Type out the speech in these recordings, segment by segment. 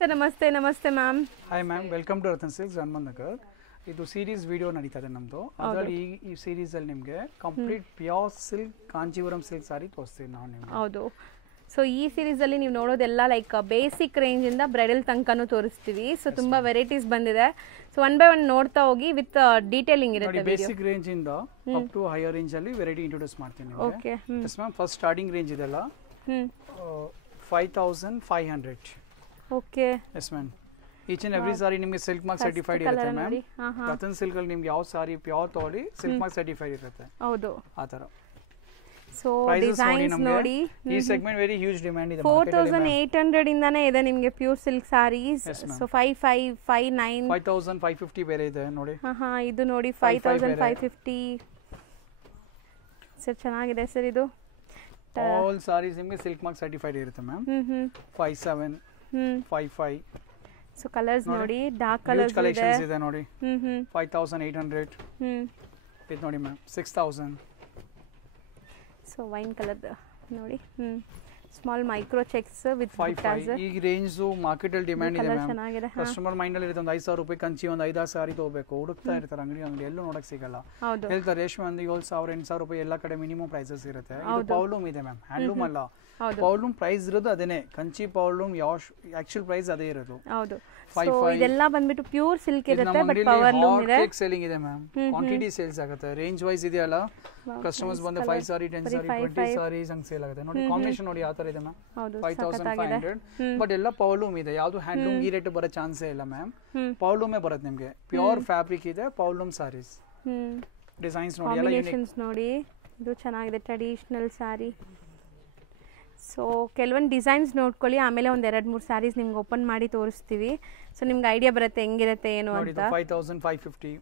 ನಮಸ್ತೆ ನಮಸ್ತೆ ma'am. Hi ma'am, welcome to Ratan silks Hanumantha Nagar. ಇದು ಸೀರೀಸ್ ವಿಡಿಯೋ ನಡೀತಾ ಇದೆ ನಮ್ಮದು. ಅದರಲ್ಲಿ ಈ ಸೀರೀಸ್ ಅಲ್ಲಿ ನಿಮಗೆ complete pure silk Kanchivaram silk sari ತೋರಿಸ್ತೀವಿ ನಾವು ನಿಮಗೆ. ಹೌದು. ಸೊ ಈ ಸೀರೀಸ್ ಅಲ್ಲಿ ನೀವು ನೋಡೋದೆಲ್ಲ ಲೈಕ್ ಬೇಸಿಕ್ ರೇಂಜ್ ಇಂದ ಬ್ರೈಡಲ್ ತನಕನೂ ತೋರಿಸ್ತೀವಿ. ಸೊ ತುಂಬಾ ವೆರೈಟೀಸ್ ಬಂದಿದೆ. ಸೊ ಒನ್ ಬೈ ಒನ್ ನೋಡ್ತಾ ಹೋಗಿ ವಿತ್ ಡೀಟೇಲಿಂಗ್ ಇರುತ್ತೆ. ಬೇಸಿಕ್ ರೇಂಜ್ ಇಂದ ಅಪ್ ಟು ಹೈಯರ್ ರೇಂಜ್ ಅಲ್ಲಿ ವೆರೈಟಿ ಇಂಟ್ರೊಡ್ಯೂಸ್ ಮಾಡ್ತೀನಿ ನಿಮಗೆ. Okay. Yes ma'am, first starting range ಇದೆಲ್ಲ 5500. Okay. Yes ma'am, each and every sari ನಿಮಗೆ ಸಿಲ್ಕ್ ಮಾರ್ಕ್ ಸರ್ಟಿಫೈಡ್ ಇರುತ್ತೆ ಮ್ಯಾಮ್. ರತನ್ ಸಿಲ್ಕ್ ಅಲ್ಲಿ ನಿಮ್ಗೆ ಯಾವ ಸಾರಿ ಪ್ಯೂರ್ ತಗೊಳ್ಳಿ ಸಿಲ್ಕ್ ಮಾರ್ಕ್ ಸರ್ಟಿಫೈಡ್ ಇರುತ್ತೆ. ಹೌದು, ಆ ತರ. ಸೊ ಡಿಸೈನ್ಸ್ ನೋಡಿ, ಈ ಸೆಗ್ಮೆಂಟ್ ವೆರಿ ಹ್ಯೂಜ್ ಡಿಮ್ಯಾಂಡ್ ಇದೆ. 4800 ಇಂದಾನೇ ಇದೆ ನಿಮಗೆ ಪ್ಯೂರ್ ಸಿಲ್ಕ್ ಸಾರೀಸ್. ಸೊ 5559 5550 ಬೇರೆ ಇದೆ ನೋಡಿ. ಇದು ನೋಡಿ 5550. ಸರ್ ಚೆನ್ನಾಗಿದೆ ಸರ್ ಇದು. ಆಲ್ ಸಾರೀಸ್ ನಿಮಗೆ ಸಿಲ್ಕ್ ಮಾರ್ಕ್ ಸರ್ಟಿಫೈಡ್ ಇರುತ್ತೆ ಮ್ಯಾಮ್. 57 55. ಸೊ ಕಲರ್ಸ್ ನೋಡಿ, ಡಾರ್ಕ್ ಕಲರ್ಸ್ ಕಲೆಕ್ಷನ್ಸ್ ಇದೆ ನೋಡಿ. 5800. ಇದು ನೋಡಿ ಮ್ಯಾಮ್ 6000. ಸೊ ವೈನ್ ಕಲರ್ ನೋಡಿ, ಸ್ಮಾಲ್ ಮೈಕ್ರೋ ಚೆಕ್ಸ್ ವಿತ್ 55. ಈ ರೇಂಜ್ ಮಾರ್ಕೆಟ್ ಅಲ್ಲಿ ಡಿಮ್ಯಾಂಡ್ ಇದೆ ಮ್ಯಾಮ್. ಕಸ್ಟಮರ್ ಮೈಂಡ್ ಅಲ್ಲಿ ಇರುತ್ತೆ ಒಂದು 5000 ರೂಪಾಯಿ ಕಂಚಿ ಒಂದು 5-6 ಸಾರಿ ತಗೋಬೇಕು, ಹುಡುಕ್ತಾ ಇರ್ತಾರೆ ಅಂಗಡಿ ಎಲ್ಲೂ ನೋಡಕ್ ಸಿಗಲ್ಲ. ಹೇಳ್ತಾರೆ ರೇಷ್ಮೆ ಒಂದು 7000 8000 ರೂಪಾಯಿ ಎಲ್ಲ ಕಡೆ ಮಿನಿಮಮ್ ಪ್ರೈಸಸ್ ಇರುತ್ತೆ. ಇದು ಪೌಲೂಮ್ ಇದೆ ಮ್ಯಾಮ್, ಹ್ಯಾಂಡ್ಲೂಮ್ ಅಲ್ಲ. ಪೌಲೂಮ್ ಪ್ರೈಸ್ ಇರೋದು ಅದೇನೆ, ಕಂಚಿ ಪೌಲೂಮ್ ಯಾವ ಆಕ್ಚುಯಲ್ ಪ್ರೈಸ್ ಅದೇ ಇರೋದು. ಹೌದು. ಸೊ ಇದೆಲ್ಲ ಬಂದ್ಬಿಟ್ಟು ಪ್ಯೂರ್ ಸಿಲ್ಕ್ ಇರುತ್ತೆ, ಬಟ್ ಪವರ್ ಲೂಮ್ ಇದೆ. ಕೇಕ್ ಸೇಲಿಂಗ್ ಇದೆ ಮ್ಯಾಮ್, ಕ್ವಾಂಟಿಟಿ ಸೇಲ್ಸ್ ಆಗುತ್ತೆ. ರೇಂಜ್ ವೈಸ್ ಇದೆಯಲ್ಲ, ಕಸ್ಟಮರ್ಸ್ ಬಂದು 5 ಸಾರಿ 10 ಸಾರಿ 20 ಸಾರೀಸ್ ಹಂಗ್ ಸೇಲ್ ಆಗುತ್ತೆ ನೋಡಿ. ಕಾಂಬಿನೇಷನ್ ನೋಡಿ ಯಾವ ತರ ಇದೆ ಮ್ಯಾಮ್. 5500. ಬಟ್ ಎಲ್ಲ ಪೌಲೂಮ್ ಇದೆ, ಯಾವ್ದು ಹ್ಯಾಂಡ್ಲೂಮ್ ಈ ರೇಟ್ ಬರೋ ಚಾನ್ಸೇ ಇಲ್ಲ ಮ್ಯಾಮ್. ಪೌಲೂಮೇ ಬರುತ್ತೆ ನಿಮ್ಗೆ. ಪ್ಯೂರ್ ಫ್ಯಾಬ್ರಿಕ್ ಇದೆ, ಪೌಲೂಮ್ ಸಾರೀಸ್. ಡಿಸೈನ್ಸ್ ನೋಡಿ, ಕಾಂಬಿನೇಷನ್ಸ್ ನೋಡಿ, ಇದು ಚೆನ್ನಾಗಿದೆ ಟ್ರೆಡಿಷನಲ್ ಸಾರಿ. ಸೊ ಕೆಲವೊಂದು ಡಿಸೈನ್ಸ್ ನೋಡ್ಕೊಳ್ಳಿ, ಆಮೇಲೆ ಒಂದು 2-3 ಸ್ಯಾರೀಸ್ ನಿಮ್ಗೆ ಓಪನ್ ಮಾಡಿ ತೋರಿಸ್ತೀವಿ. ಸೊ ನಿಮ್ಗೆ ಐಡಿಯಾ ಬರುತ್ತೆ ಹೆಂಗಿರುತ್ತೆ ಏನು ಅಂತ. 5550,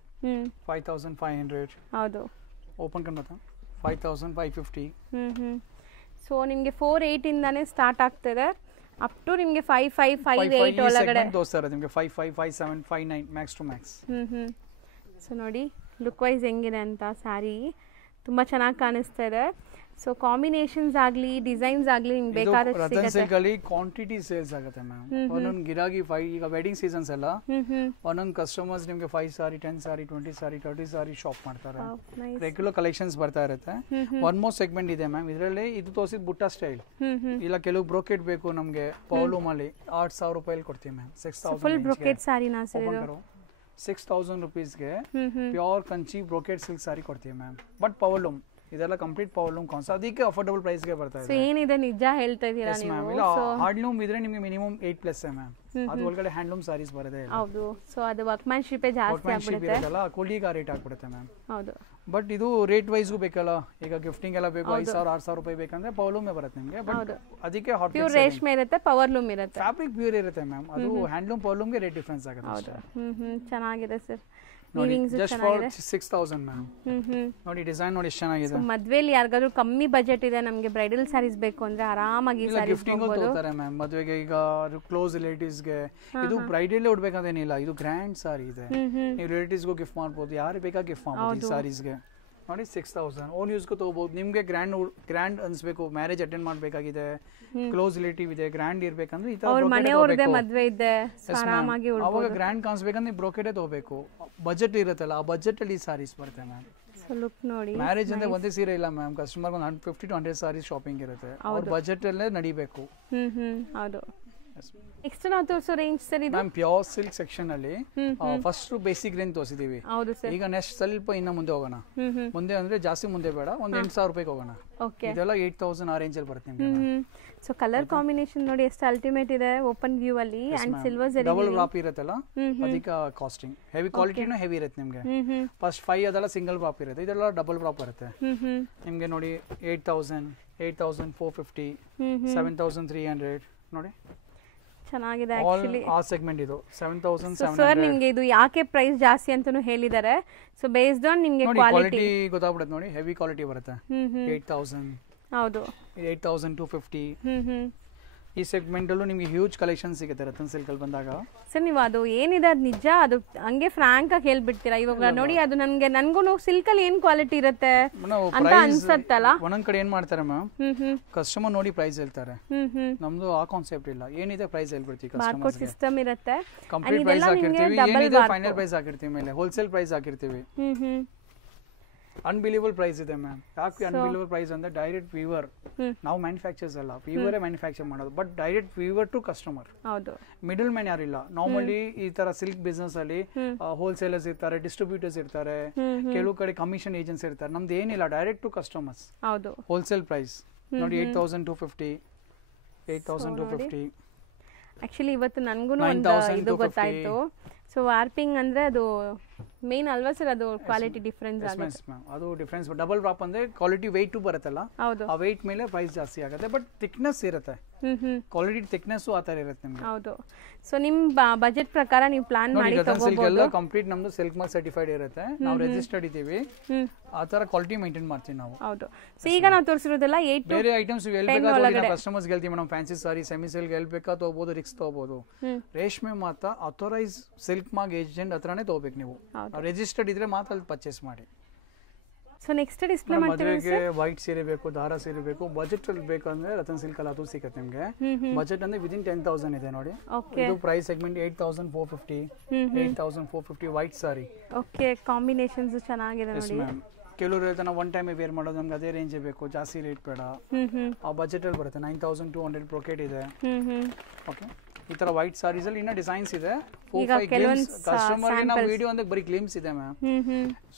5500. ಹೌದು, ಓಪನ್ ಕಣ್ಣ 5550. ಸೊ ನಿಮಗೆ 48 ಇಂದಾನೆ ಸ್ಟಾರ್ಟ್ ಆಗ್ತದೆ ಅಪ್ ಟು ನಿಮಗೆ 5558 ಒಳಗಡೆ ತೋರಿಸ್ತಾರೆ ನಿಮಗೆ. 55 57 59 ಮ್ಯಾಕ್ಸ್ ಟು ಮ್ಯಾಕ್ಸ್. ಸೊ ನೋಡಿ ಲುಕ್ ವೈಸ್ ಹೆಂಗಿದೆ ಅಂತ. ಸ್ಯಾರಿ ತುಂಬ ಚೆನ್ನಾಗಿ ಕಾಣಿಸ್ತಾ ಇದೆ. ಸೊ ಕಾಂಬಿನೇಷನ್ಸ್ ಆಗಲಿ ಡಿಸೈನ್ಸ್ ಆಗಲಿ ನಿಮ್ಗೆ ಬೇಕಾದಷ್ಟು ಸಿಗುತ್ತೆ. ರತನ್ ಸಿಲ್ಕ್ ಅಲ್ಲಿ ಕ್ವಾಂಟಿಟಿ ಸೇಲ್ಸ್ ಆಗುತ್ತೆ ಮ್ಯಾಮ್. ಒಂದೊಂದು ಗಿರಾಗಿ ಈಗ ವೆಡ್ಡಿಂಗ್ ಸೀಸನ್ಸ್ ಎಲ್ಲ ಒಂದೊಂದು ಕಸ್ಟಮರ್ಸ್ ನಿಮಗೆ 5 ಸಾರಿ 10 ಸಾರಿ 20 ಸಾರಿ 30 ಸಾರಿ ಶಾಪ್ ಮಾಡ್ತಾರೆ. ರೆಗ್ಯುಲರ್ ಕಲೆಕ್ಷನ್ಸ್ ಬರ್ತಾ ಇರುತ್ತೆ. ಒನ್ ಮೋರ್ ಸೆಗ್ಮೆಂಟ್ ಇದೆ ಮ್ಯಾಮ್. ಇದರಲ್ಲಿ ಇದು ತೋರಿಸಿದ ಬುಟ್ಟ ಸ್ಟೈಲ್ ಇಲ್ಲ, ಕೆಲವು ಬ್ರೋಕೆಟ್ ಬೇಕು ನಮಗೆ ಪೌಲೂಮ್ ಅಲ್ಲಿ 8000 ರೂಪಾಯಿ ಕೊಡ್ತೀವಿ ಮ್ಯಾಮ್. 6000 ಫುಲ್ ಬ್ರೋಕೆಟ್ ಸಾರಿನಾ ಸರ್ ಇದು? 6000 ರುಪೀಸ್ಗೆ ಪ್ಯೂರ್ ಕಂಚಿ ಬ್ರೋಕೆಟ್ ಸಿಲ್ಕ್ ಸಾರಿ ಕೊಡ್ತೀವಿ ಮ್ಯಾಮ್. ಬಟ್ ಪವರ್ಲೂಮ್ ಇದೆಲ್ಲ ಕಂಪ್ಲೀಟ್ ಪವರ್ಲೂಮ್ ಕಾನ್ಸೆಪ್ಟ್, ಅದಕ್ಕೆ ಅಫೋರ್ಡಬಲ್ ಪ್ರೈಸ್ ಗೆ ಬರ್ತಾ ಇದೆ. ಏನಿದೆ ನಿಜ ಹೇಳ್ತಾ ಇದೀರಾ ನೀವು? ಹ್ಯಾಂಡ್ಲೂಮ್ ಇದ್ರೆ ನಿಮಗೆ ಮಿನಿಮಮ್ 8+ ಮ್ಯಾಮ್. ಅದು ಒಳಗಡೆ ಹ್ಯಾಂಡ್ಲೂಮ್ ಸಾರೀಸ್ ಬರೋದೇ ಇಲ್ಲ. ಹೌದು. ಸೊ ಅದು ವರ್ಕ್ಮ್ಯಾನ್ಶಿಪ್ ಜಾಸ್ತಿ ಆಗ್ಬಿಡುತ್ತೆ, ಕೂಲಿಗೆ ರೇಟ್ ಆಗ್ಬಿಡುತ್ತೆ ಮ್ಯಾಮ್. ಹೌದು. ಬಟ್ ಇದು ರೇಟ್ ವೈಸ್ಗೂ ಬೇಕಲ್ಲ, ಈಗ ಗಿಫ್ಟಿಂಗ್ ಎಲ್ಲ ಬೇಕು 5000 6000 ರೂಪಾಯಿ ಬೇಕಂದ್ರೆ ಪವರ್ಲೂಮೇ ಬರುತ್ತೆ ನಿಮಗೆ. ಬಟ್ ಅದಕ್ಕೆ ಪ್ಯೂರ್ ರೇಷ್ಮೆ ಇರುತ್ತೆ, ಪವರ್ಲೂಮ್ ಇರುತ್ತೆ, ಫ್ಯಾಬ್ರಿಕ್ ಪ್ಯೂರ್ ಇರುತ್ತೆ ಮ್ಯಾಮ್. ಅದು ಹ್ಯಾಂಡ್ಲೂಮ್ ಪವರ್ಲೂಮ್ಗೆ ರೇಟ್ ಡಿಫರೆನ್ಸ್ ಆಗುತ್ತೆ. ಚೆನ್ನಾಗಿದೆ ಸರ್. Just for 6000 ma'am. ನೋಡಿ ಡಿಸೈನ್ ನೋಡಿ ಎಷ್ಟು ಚೆನ್ನಾಗಿದೆ. ಮದ್ವೆಲಿ ಯಾರಿಗಾದ್ರೂ ಕಮ್ಮಿ ಬಜೆಟ್ ಇದೆ, ನಮಗೆ ಬ್ರೈಡಲ್ ಸ್ಯಾರೀಸ್ ಬೇಕು ಅಂದ್ರೆ ಆರಾಮಾಗಿ ಗಿಫ್ಟಿಂಗ್ ತಗೋತಾರೆ ಮ್ಯಾಮ್. ಮದುವೆಗೆ ಈಗ ಕ್ಲೋಸ್ ರಿಲೇಟಿವ್ಸ್ ಗೆ ಇದು ಬ್ರೈಡಲ್ ಉಡ್ಬೇಕಂತೇನಿಲ್ಲ, ಇದು ಗ್ರ್ಯಾಂಡ್ ಸಾರಿ ಇದೆ. ನೀವು ರಿಲೇಟಿವ್ಸ್ ಗೂ ಗಿಫ್ಟ್ ಮಾಡ್ಬೋದು, ಯಾರು ಬೇಕಾ ಗಿಫ್ಟ್ ಮಾಡ್ಬೋದು ಈ ಸಾರೀಸ್ಗೆ. ನೋಡಿ 6000 ಓನ್ ಯೂಸ್ಗೂ ತಗೋಬಹುದು. ನಿಮ್ಗೆ ಗ್ರ್ಯಾಂಡ್ ಅನ್ಸ್ಬೇಕು, ಮ್ಯಾರೇಜ್ ಅಟೆಂಡ್ ಮಾಡ್ಬೇಕಾಗಿದೆ, ಕ್ಲೋಸ್ ರಿಲೇಟಿವ್ ಇದೆ, ಗ್ರ್ಯಾಂಡ್ ಇರ್ಬೇಕಂದ್ರೆ ಈ ತರ ಮದ್ವೆ ಇದೆ, ಅವಾಗ ಗ್ರ್ಯಾಂಡ್ ಕಾಣಿಸ್ಬೇಕಂದ್ರೆ ಬ್ರೋಕೆಟೇ ತಗೋಬೇಕು. ಬಜೆಟ್ ಇರುತ್ತಲ್ಲ, ಆ ಬಜೆಟ್ ಅಲ್ಲಿ ಸಾರೀಸ್ ಬರುತ್ತೆ ಮ್ಯಾಮ್. ಮ್ಯಾರೇಜ್ ಅಂದ್ರೆ ಒಂದೇ ಸೀರೆ ಇಲ್ಲ ma'am. Customer 150 to 100 sarees shopping ಇರುತ್ತೆ. ಅವ್ರ ಬಜೆಟ್ ಅಲ್ಲೇ ನಡಿಬೇಕು. ಹೌದು. ನೆಕ್ಸ್ಟ್ ನಾವು ತೋರಿಸೋ ರೇಂಜ್ ಸರ್ ಇದು ಮ್ಯಾಮ್ ಪ್ಯೂರ್ ಸಿಲ್ಕ್ ಸೆಕ್ಷನ್ ಅಲ್ಲಿ ಫಸ್ಟ್ ಬೇಸಿಕ್ ರೇಂಜ್ ತೋರಿಸಿದೀವಿ. ಈಗ ನೆಕ್ಸ್ಟ್ ಸ್ವಲ್ಪ ಇನ್ನ ಮುಂದೆ ಹೋಗೋಣ. ಮುಂದೆ ಅಂದ್ರೆ ಜಾಸ್ತಿ ಮುಂದೆ ಬೇಡ, ಒಂದು 8000 ರೂಪಾಯಿಗೆ ಹೋಗೋಣ. ಇದೆಲ್ಲ 8000 ಆ ರೇಂಜ್ ಅಲ್ಲಿ ಬರುತ್ತೆ ನಿಮಗೆ. ಸೊ ಕಲರ್ ಕಾಂಬಿನೇಷನ್ ನೋಡಿ ಎಷ್ಟು ಅಲ್ಟಿಮೇಟ್ ಇದೆ ಓಪನ್ ವ್ಯೂ ಅಲ್ಲಿ. ಅಂಡ್ ಸಿಲ್ವರ್ ಜರಿ ಡಬಲ್ ರಾಪ್ ಇರುತ್ತಲ್ಲ, ಅದಕ್ಕೆ ಕಾಸ್ಟಿಂಗ್ ಹೆವಿ ಕ್ವಾಲಿಟಿನೂ ಹೆವಿ ಇರುತ್ತೆ ನಿಮಗೆ. ಫಸ್ಟ್ 5 ಅದೆಲ್ಲ ಸಿಂಗಲ್ ರಾಪ್ ಇರುತ್ತೆ, ಇದೆಲ್ಲ ಡಬಲ್ ರಾಪ್ ಬರುತ್ತೆ ನಿಮಗೆ. ನೋಡಿ 8000 8450 7300 ನೋಡಿ ಚೆನ್ನಾಗಿದೆ. ಆಕ್ಚುಲಿ ಆ ಸೆಗ್ಮೆಂಟ್ ಇದು 7700. ಸರ್ ನಿಮಗೆ ಇದು ಯಾಕೆ ಪ್ರೈಸ್ ಜಾಸ್ತಿ ಅಂತಾನೂ ಹೇಳಿದ್ದಾರೆ. ಸೊ ಬೇಸ್ಡ್ ಆನ್ ನಿಮಗೆ ಕ್ವಾಲಿಟಿ ಗೊತ್ತಾಗ್ಬಿಡುತ್ತೆ ನೋಡಿ. ಹೆವಿ ಕ್ವಾಲಿಟಿ ಬರುತ್ತೆ 8000. ಹೌದು. 8250. ಈ ಸೆಗ್ಮೆಂಟಲ್ಲೂ ನಿಮಗೆ ಹ್ಯೂಜ್ ಕಲೆಕ್ಷನ್ ಸಿಗುತ್ತೆ ರತನ್ ಸಿಲ್ಕಲ್ಲಿ ಬಂದಾಗ. ಸರ್ ನೀವು ಅದು ಏನಿದೆ ಅದು ನಿಜ, ಅದು ಹಂಗೆ ಫ್ರಾಂಕ್ ಆಗಿ ಹೇಳ್ಬಿಡ್ತೀರಾ. ಇವಾಗ ನೋಡಿ ಅದು ನನಗೂ ಸಿಲ್ಕಲ್ಲಿ ಏನ್ ಕ್ವಾಲಿಟಿ ಇರುತ್ತೆ ಅಂತ ಅನ್ಸತ್ತಲ್ಲ. ಒಂದೊಂದ್ ಕಡೆ ಏನ್ ಮಾಡ್ತಾರೆ ಮ್ಯಾಮ್, ಕಸ್ಟಮರ್ ನೋಡಿ ಪ್ರೈಸ್ ಹೇಳ್ತಾರೆ. ನಮ್ದು ಆ ಕಾನ್ಸೆಪ್ಟ್ ಇಲ್ಲ, ಏನಿದೆ ಪ್ರೈಸ್ ಹೇಳ್ಬಿಡ್ತೀವಿ. ಬಾರ್ಕೋಡ್ ಸಿಸ್ಟಮ್ ಇರುತ್ತೆ, ಕಂಪ್ಲೀಟ್ ಪ್ರೈಸ್ ಹಾಕಿರ್ತೀವಿ, ಏನಿದೆ ಫೈನಲ್ ಪ್ರೈಸ್ ಹಾಕಿರ್ತೀವಿ, ಮೇಲೆ ಹೋಲ್ಸೇಲ್ ಪ್ರೈಸ್ ಹಾಕಿರ್ತೀವಿ. ಅನ್ಬಿಲೀವಬಲ್ ಪ್ರೈಸ್ ಇದೆ ಮ್ಯಾಮ್. ಯಾಕೆ ಅನ್ಬಿಲೀವಬಲ್ ಪ್ರೈಸ್ ಅಂದ್ರೆ ಡೈರೆಕ್ಟ್ ವೀವರ್, ನಾವು ಮ್ಯಾನುಫ್ಯಾಕ್ಚರ್ಸ್ ಅಲ್ಲ, ವೀವರೇ ಮ್ಯಾನುಫ್ಯಾಕ್ಚರ್ ಮಾಡೋದು, but direct weaver to customer. ಹೌದು, ಮಿಡಲ್ ಮ್ಯಾನ್ ಯಾರಿಲ್ಲ. ನಾರ್ಮಲಿ ಈ ತರ ಸಿಲ್ಕ್ ಬಿಸ್ನೆಸ್ ಅಲ್ಲಿ ಹೋಲ್ಸೇಲರ್ಸ್ ಇರ್ತಾರೆ, ಡಿಸ್ಟ್ರಿಬ್ಯೂಟರ್ಸ್ ಇರ್ತಾರೆ, ಕೆಲವು ಕಡೆ ಕಮಿಷನ್ ಏಜೆಂಟ್ಸ್ ಇರ್ತಾರೆ. ನಮ್ದು ಏನಿಲ್ಲ, ಡೈರೆಕ್ಟ್ ಟು ಕಸ್ಟಮರ್ಸ್. ಹೌದು, ಹೋಲ್ಸೇಲ್ ಪ್ರೈಸ್ ನೋಡಿ 8,250, 8,250. ಆಕ್ಚುಲಿ ಇವತ್ತು ನನಗೂ ಇದು ಗೊತ್ತಾಯ್ತು. ಸೊ ವಾರ್ಪಿಂಗ್ ಅಂದ್ರೆ ಅದು ಮೇನ್ ಅಲ್ವಾ ಸರ್, ಅದು ಕ್ವಾಲಿಟಿ ಡಿಫರೆನ್ಸ್ ಆಗುತ್ತೆ. ಅದು ಡಿಫರೆನ್ಸ್ ಡಬಲ್ ವಾರ್ಪ್ ಅಂದ್ರೆ ಕ್ವಾಲಿಟಿ ವೆಯ್ಟ್ ಬರುತ್ತಲ್ಲ, ಆ ವೆಯ್ಟ್ ಮೇಲೆ ಪ್ರೈಸ್ ಜಾಸ್ತಿ ಆಗುತ್ತೆ. ಬಟ್ ಥಿಕ್ನೆಸ್ ಇರುತ್ತೆ, ಕ್ವಾಲಿಟಿ ಥಿಕ್ನೆಸ್ ಆ ತರ ಇರುತ್ತೆ ನಿಮಗೆ. ಹೌದು. ಸೊ ನಿಮ್ ಬಜೆಟ್ ಪ್ರಕಾರ ನೀವು ಪ್ಲಾನ್ ಮಾಡಿ ತಗೋಬಹುದು. ಕಂಪ್ಲೀಟ್ ನಮ್ದು ಸಿಲ್ಕ್ ಮಾರ್ಕ್ ಸರ್ಟಿಫೈಡ್ ಇರುತ್ತೆ, ನಾವು ರಿಜಿಸ್ಟರ್ಡ್ ಇದ್ದೀವಿ, ಆ ತರ ಕ್ವಾಲಿಟಿ ಮೇಂಟೈನ್ ಮಾಡ್ತೀವಿ ನಾವು. ಹೌದು. ಸೊ ಈಗ ನಾವು ತೋರಿಸಿರೋದೆಲ್ಲ 8 ಬೇರೆ ಐಟಮ್ಸ್ ಹೇಳ್ಬೇಕಾದ್ರೆ ಕಸ್ಟಮರ್ಸ್ ಹೇಳ್ತೀವಿ ಮೇಡಮ್, ಫ್ಯಾನ್ಸಿ ಸಾರಿ ಸೆಮಿ ಸಿಲ್ಕ್ ಹೇಳ್ಬೇಕಾ ತಗೋಬಹುದು, ರಿಕ್ಸ್ ತಗೋಬಹುದು. ರೇಷ್ಮೆ ಮಾತ್ರ ಅಥರೈಸ್ ಸಿಲ್ಕ್ ಮಾರ್ಕ್ ಏಜೆಂಟ್ ಹತ್ರನೇ ತಗೋಬೇಕು ನೀವು, ರಿಜಿಸ್ಟರ್ಡ್ ಇದ್ರೆ ಮಾತ್ರ ಅಲ್ಲಿ ಪರ್ಚೇಸ್ ಮಾಡಿ. ಸೊ ನೆಕ್ಸ್ಟ್ ಡಿಸ್ಪ್ಲೇ ಮಾಡ್ತೀವಿ. ಮದುವೆಗೆ ವೈಟ್ ಸೀರೆ ಬೇಕು, ದಾರ ಸೀರೆ ಬೇಕು, ಬಜೆಟ್ ಅಲ್ಲಿ ಬೇಕಂದ್ರೆ ರತನ್ ಸಿಲ್ಕ್ ಅಲ್ಲಿ ಅದು ಸಿಗುತ್ತೆ ನಿಮಗೆ. ಬಜೆಟ್ ಅಂದ್ರೆ ವಿದಿನ್ 10,000 ಇದೆ ನೋಡಿ. ಇದು ಪ್ರೈಸ್ ಸೆಗ್ಮೆಂಟ್ 8,450, 8,450 ವೈಟ್ ಸಾರಿ. ಓಕೆ, ಕಾಂಬಿನೇಷನ್ಸ್ ಚೆನ್ನಾಗಿದೆ ನೋಡಿ. ಕೆಲವರು ಹೇಳ್ತಾನೆ ಒನ್ ಟೈಮ್ ವೇರ್ ಮಾಡೋದು, ನಮ್ಗೆ ಅದೇ ರೇಂಜ್ ಬೇಕು, ಜಾಸ್ತಿ ರೇಟ್ ಬೇಡ. ಆ ಬಜೆಟ್ ಅಲ್ಲಿ ಬರುತ್ತೆ. 9,200 ಬ್ರೊಕೆಟ್ ಇದೆ. ಓಕೆ, ಈ ತರ ವೈಟ್ ಸಾರೀಸ್ ಅಲ್ಲಿ ಇನ್ನ ಡಿಸೈನ್ಸ್ ಇದೆ. ಕಸ್ಟಮರ್ ನಾವು ವಿಡಿಯೋ ಅಂದ್ರೆ ಬರೀ ಗ್ಲಿಮ್ಸ್ ಇದೆ ಮ್ಯಾಮ್.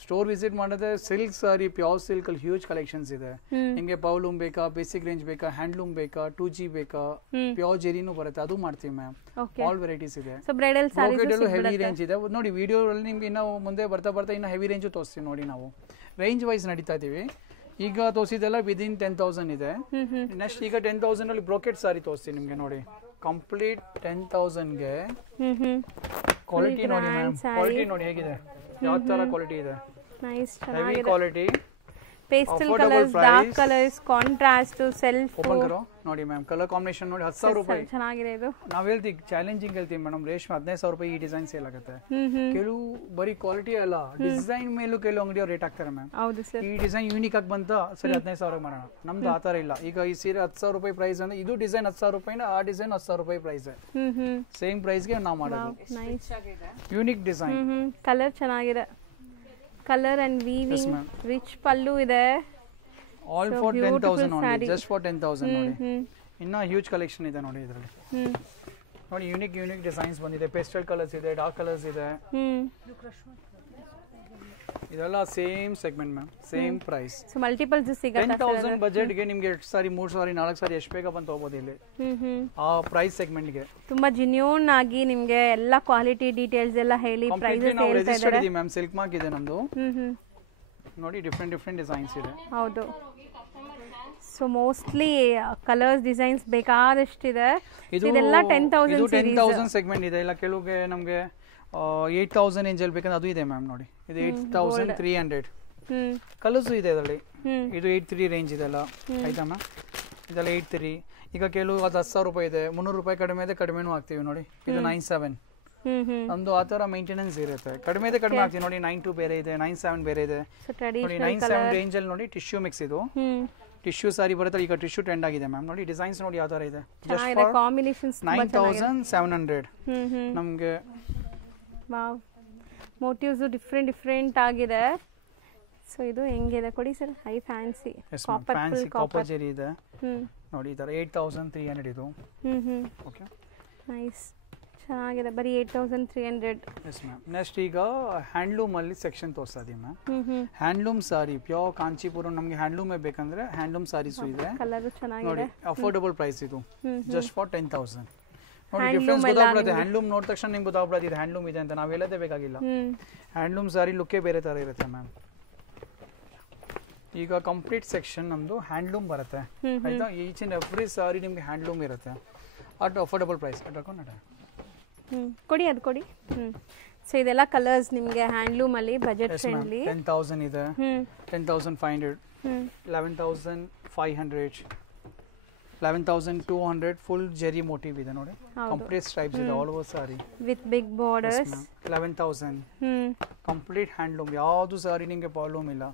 ಸ್ಟೋರ್ ವಿಸಿಟ್ ಮಾಡಿದ್ರೆ ಸಿಲ್ಕ್ ಸಾರಿ, ಪ್ಯೂರ್ ಸಿಲ್ಕ್ ಅಲ್ಲಿ ಹ್ಯೂಜ್ ಕಲೆಕ್ಷನ್ಸ್ ಇದೆ. ನಿಮ್ಗೆ ಪೌಲೂಮ್ ಬೇಕಾ, ಬೇಸಿಕ್ ರೇಂಜ್ ಬೇಕಾ, ಹ್ಯಾಂಡ್ಲೂಮ್ ಬೇಕಾ, 2G ಬೇಕಾ, ಪ್ಯೂರ್ ಜೆರಿನೂ ಬರುತ್ತೆ, ಅದು ಮಾಡ್ತೀವಿ ಮ್ಯಾಮ್. ಆಲ್ ವೆರೈಟೀಸ್ ಇದೆ. ಹೆವಿ ರೇಂಜ್ ಇದೆ ನೋಡಿ. ವಿಡಿಯೋ ಅಲ್ಲಿ ನಿಮ್ಗೆ ಇನ್ನ ಮುಂದೆ ಬರ್ತಾ ಬರ್ತಾ ಇನ್ನ ಹೆವಿ ರೇಂಜ್ ತೋರಿಸ್ತೀವಿ ನೋಡಿ. ನಾವು ರೇಂಜ್ ವೈಸ್ ನಡೀತಾ ಇದೀವಿ. ಈಗ ತೋರಿಸಿದೆಲ್ಲ ವಿದಿನ್ 10,000 ಇದೆ. ನೆಕ್ಸ್ಟ್ ಈಗ 10,000 ಅಲ್ಲಿ ಬ್ರೋಕೆಟ್ ಸಾರಿ ತೋರಿಸ್ತೀನಿ ನಿಮ್ಗೆ ನೋಡಿ. ಕಂಪ್ಲೀಟ್ 10,000ಗೆ ಕ್ವಾಲಿಟಿ ನೋಡಿ ಮ್ಯಾಮ್. ಕ್ವಾಲಿಟಿ ನೋಡಿ ಹೇಗಿದೆ, ಯಾವ ತರ ಕ್ವಾಲಿಟಿ ಇದೆ. Heavy quality, pastel colours, dark colours, contrast, self. Open ಕರೋ ನೋಡಿ ಮ್ಯಾಮ್. ಕಲರ್ ಕಾಂಬಿನೇಷನ್ ನೋಡಿ. 10,000 ರೂಪಾಯಿ ಚೆನ್ನಾಗಿದೆ ಇದು. ನಾವ್ ಹೇಳ್ತೀವಿ ಚಾಲೆಂಜಿಂಗ್ ಹೇಳ್ತೀವಿ ಮೇಡಮ್, ರೇಷ್ಮೆ 15,000 ರೂಪಾಯಿ ಈ ಡಿಸೈನ್ ಸೇಲ್ ಆಗುತ್ತೆ. ಕೆಲವು ಬರೀ ಕ್ವಾಲಿಟಿ ಅಲ್ಲ, ಡಿಸೈನ್ ಮೇಲೂ ಕೆಲವು ಅಂಗಡಿಯವ್ರು ರೇಟ್ ಹಾಕ್ತಾರೆ ಮ್ಯಾಮ್. ಹೌದು ಸರ್. ಈ ಡಿಸೈನ್ ಯೂನಿಕ್ ಆಗಿ ಬಂತ ಸರಿ 15,000 ಮಾಡೋಣ. ನಮ್ದು ಆತರ ಇಲ್ಲ. ಈಗ ಈ ಸೀರೆ 10,000 ರೂಪಾಯಿ ಪ್ರೈಸ್ ಅಂದ್ರೆ ಇದು ಡಿಸೈನ್ 10,000 ರೂಪಾಯಿನ, ಆ ಡಿಸೈನ್ 10,000 ರೂಪಾಯಿ ಪ್ರೈಸ್. ಸೇಮ್ ಪ್ರೈಸ್ಗೆ ನಾವು ಮಾಡೋದು. Unique design. ಕಲರ್ ಚೆನ್ನಾಗಿದೆ. Colour and weaving, rich pallu ಇದೆ. All for 10,000 only, just for 10,000 ನೋಡಿ. ಇನ್ನ ಹ್ಯೂಜ್ ಕಲೆಕ್ಷನ್ ಇದೆ ನೋಡಿ ಇದರಲ್ಲಿ. ನೋಡಿ ಯೂನಿಕ್ ಡಿಸೈನ್ಸ್ ಬಂದಿದೆ. ಪೇಸ್ಟಲ್ ಕಲರ್ಸ್ ಇದೆ, ಡಾರ್ಕ್ ಕಲರ್ಸ್ ಇದೆ. ಇದೆಲ್ಲ same segment ma'am, same price. So multiples ಸಿಗುತ್ತೆ. 10,000 ಬಜೆಟ್ ಗೆ ನಿಮಗೆ 2 ಸಾರಿ 3 ಸಾರಿ 4 ಸಾರಿ ಎಷ್ಟು ಬೇಗ ಬಂದು ತಗೋಬಹುದು ಇಲ್ಲಿ. ಆ ಪ್ರೈಸ್ ಸೆಗ್ಮೆಂಟ್ ಗೆ ತುಂಬಾ ಜಿನ್ಯೂನ್ ಆಗಿ ನಿಮಗೆ ಎಲ್ಲ ಕ್ವಾಲಿಟಿ ಡೀಟೇಲ್ಸ್ ಎಲ್ಲ ಹೇಳಿ ಪ್ರೈಸಸ್ ಹೇಳ್ತಾ ಇದ್ದಾರೆ ಮ್ಯಾಮ್. ಸಿಲ್ಕ್ ಮಾರ್ಕ್ ಇದೆ ನಮ್ದು ನೋಡಿ. ಡಿಫರೆಂಟ್ ಡಿಸೈನ್ಸ್ ಇದೆ. ಹೌದು. ಸೊ ಮೋಸ್ಟ್ಲಿ ಕಲರ್ಸ್ ಡಿಸೈನ್ಸ್ ಬೇಕಾದಷ್ಟಿದೆ. ಇದೆಲ್ಲ 10,000 ಸೆಗ್ಮೆಂಟ್ ಇದೆ. ಇಲ್ಲ ಕೆಲವುಗೆ ನಮಗೆ 8,000 ರೇಂಜ್ ಅಲ್ಲಿ ಬೇಕಂದ್ರೆ ಅದು ಇದೆ ಮ್ಯಾಮ್ ನೋಡಿ. ಇದು 8,300 ಕಲರ್ಸ್ ಇದೆ ಇದರಲ್ಲಿ. ಇದು 8,300 ರೇಂಜ್ ಇದೆಲ್ಲ ಆಯ್ತಾ ಮ್ಯಾಮ್. ಇದೆಲ್ಲ 8,300. ಈಗ ಕೆಲವು ಅದು 10,000 ರೂಪಾಯಿ ಇದೆ, 300 ರೂಪಾಯಿ ಕಡಿಮೆ ಇದೆ, ಕಡಿಮೆನೂ ಆಗ್ತೀವಿ ನೋಡಿ. ಇದು 9,700 ನಮ್ದು ಆ ತರ ಮೇಂಟೆನೆನ್ಸ್ ಇರುತ್ತೆ. ಕಡಿಮೆ ಇದೆ, ಕಡಿಮೆ ಆಗ್ತೀವಿ ನೋಡಿ. 9,200 ಬೇರೆ ಇದೆ, 9,700 ಬೇರೆ ಇದೆ ನೋಡಿ. 9,700 ರೇಂಜ್ ಅಲ್ಲಿ ನೋಡಿ. ಟಿಶ್ಯೂ ಮಿಕ್ಸ್ ಇದು. ಟಿಶ್ಯೂ ಸಾರಿ ಬರುತ್ತೆ. ಈಗ ಟಿಶ್ಯೂ ಟ್ರೆಂಡ್ ಆಗಿದೆ ಮ್ಯಾಮ್ ನೋಡಿ. ಡಿಸೈನ್ಸ್ ನೋಡಿ ಯಾವ ತರ ಇದೆ. ಜಸ್ಟ್ ಕಾಂಬಿನೇಷನ್ಸ್ 9,700 ನಮಗೆ. ವಾವ್, ಮೋಟಿವ್ಸ್ ಡಿಫರೆಂಟ್ ಆಗಿದೆ. ಸೊ ಇದು ಹೆಂಗಿದೆ ಕೊಡಿ sir. High fancy copper Jerry ಇದೆ ನೋಡಿ. ಈ ತರ 8,300 ಇದು. ಓಕೆ, ನೈಸ್, ಚೆನ್ನಾಗಿದೆ. ಬರೀ 8,300. Yes ma'am. ನೆಕ್ಸ್ಟ್ ಈಗ ಹ್ಯಾಂಡ್ಲೂಮ್ ಅಲ್ಲಿ ಸೆಕ್ಷನ್ ತೋರಿಸ್ತಾ ಇದೀವಿ ಮ್ಯಾಮ್. ಹ್ಯಾಂಡ್ಲೂಮ್ ಸಾರಿ, ಪ್ಯೂರ್ ಕಾಂಚೀಪುರಂ. ನಮಗೆ ಹ್ಯಾಂಡ್ಲೂಮ್ ಬೇಕಂದ್ರೆ ಹ್ಯಾಂಡ್ಲೂಮ್ ಸಾರೀಸು ಇದೆ ನೋಡಿ. ಅಫೋರ್ಡಬಲ್ ಪ್ರೈಸ್ ಇದು, ಜಸ್ಟ್ ಫಾರ್ 10,000 ನೋಡಿ. ಡಿಫರೆನ್ಸ್ ಗೊತ್ತಾಗ್ಬಿಡುತ್ತೆ. ಹ್ಯಾಂಡ್ಲೂಮ್ ನೋಡಿದ ತಕ್ಷಣ ನಿಮ್ಗೆ ಗೊತ್ತಾಗ್ಬಿಡುತ್ತೆ ಇದು ಹ್ಯಾಂಡ್ಲೂಮ್ ಇದೆ ಅಂತ. ನಾವು ಹೇಳೋದೇ ಬೇಕಾಗಿಲ್ಲ. ಹ್ಯಾಂಡ್ಲೂಮ್ ಸಾರಿ ಲುಕ್ಕೇ ಬೇರೆ ತರ ಇರುತ್ತೆ ಮ್ಯಾಮ್. ಈಗ ಕಂಪ್ಲೀಟ್ ಸೆಕ್ಷನ್ ನಮ್ದು ಹ್ಯಾಂಡ್ಲೂಮ್ ಬರುತ್ತೆ ಆಯ್ತಾ. ಈಚ್ ಅಂಡ್ ಎವ್ರಿ ಸಾರಿ ನಿಮ್ಗೆ ಹ್ಯಾಂಡ್ಲೂಮ್ ಇರುತ್ತೆ ಅಟ್ ಅಫೋರ್ಡಬಲ್ ಪ್ರೈಸ್. ಕೊಡಿ ಅದು ಕೊಡಿ. ಸೊ ಇದೆಲ್ಲ ಕಲರ್ಸ್ ನಿಮಗೆ ಹ್ಯಾಂಡ್ಲೂಮ್ ಅಲ್ಲಿ ಬಜೆಟ್ ಫ್ರೆಂಡ್ಲಿ. 10,000 ಇದೆ, 10,500, 11,500, 11,200 ಫುಲ್ ಜೆರಿ ಮೋಟಿವ್ ಇದೆ ನೋಡಿ, ಕಂಪ್ಲೀಟ್ ಸ್ಟ್ರೈಪ್ಸ್ ಇದೆ all over sari with big borders. 11,000 complete handloom, ಯಾವುದು ಸಾರಿ ನಿಮಗೆ ಪ್ರಾಬ್ಲಮ್ ಇಲ್ಲ.